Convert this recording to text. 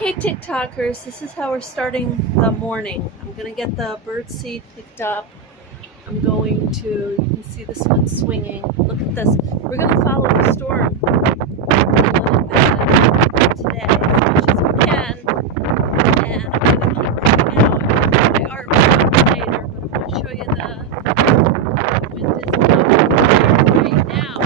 Okay, TikTokers, this is how we're starting the morning. I'm going to get the bird seed picked up. I'm going to, you can see this one swinging. Look at this. We're going to follow the storm a little bit today as much as we can. And I'm going to keep coming out my artwork later, but I'm going to show you the wind is blowing right now.